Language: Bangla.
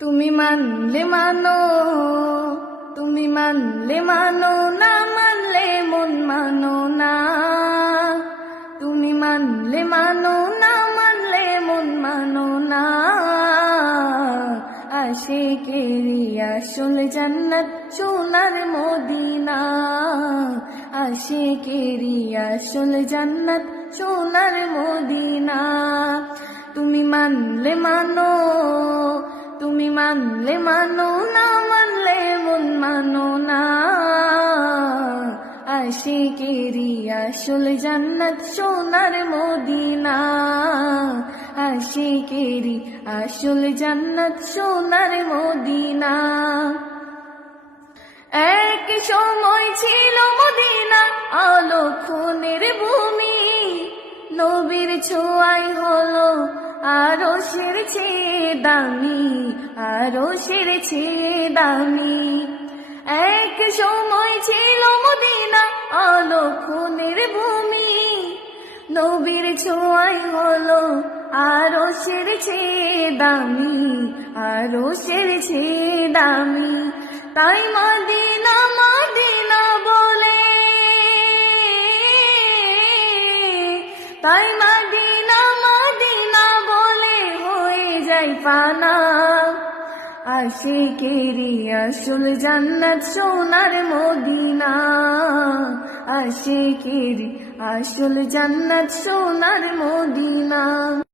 তুমি মানলে মানো, তুমি মানলে মানো, না মানলে মন মানো না। তুমি মানলে মানো, না মানলে মন মানো না। আশিকেরি আসল জান্নাত সোনার মদিনা। আশিকেরি আসল জান্নাত সোনার মদিনা। তুমি মানলে মানো, তুমি মানলে মানো, না মানলে মন মানো না। আশিকেরি আসল জান্নাত সোনার মদিনা। আশিকেরি আসল জান্নাত সোনার মদিনা। এক সময় ছিল মদিনা আলো খুনের ভূমি, নবীর ছোঁয়ায় হলো আরো সেরেছে দামি, আরো সেরেছে দামি। এক সময় ছিল মদিনা আলো খুনের ভূমি, নবীর ছোঁয়ায় হলো আরো সেরেছে দামি, আরো সেরেছে দামি। তাই মদিনা মদিনা বলে, তাই মদিনা মদিনা বলে হয়ে যায় পানা। আশিকেরি আসল জান্নাত সোনার মদিনা। আশিকেরি আসল জান্নাত সোনার মদিনা।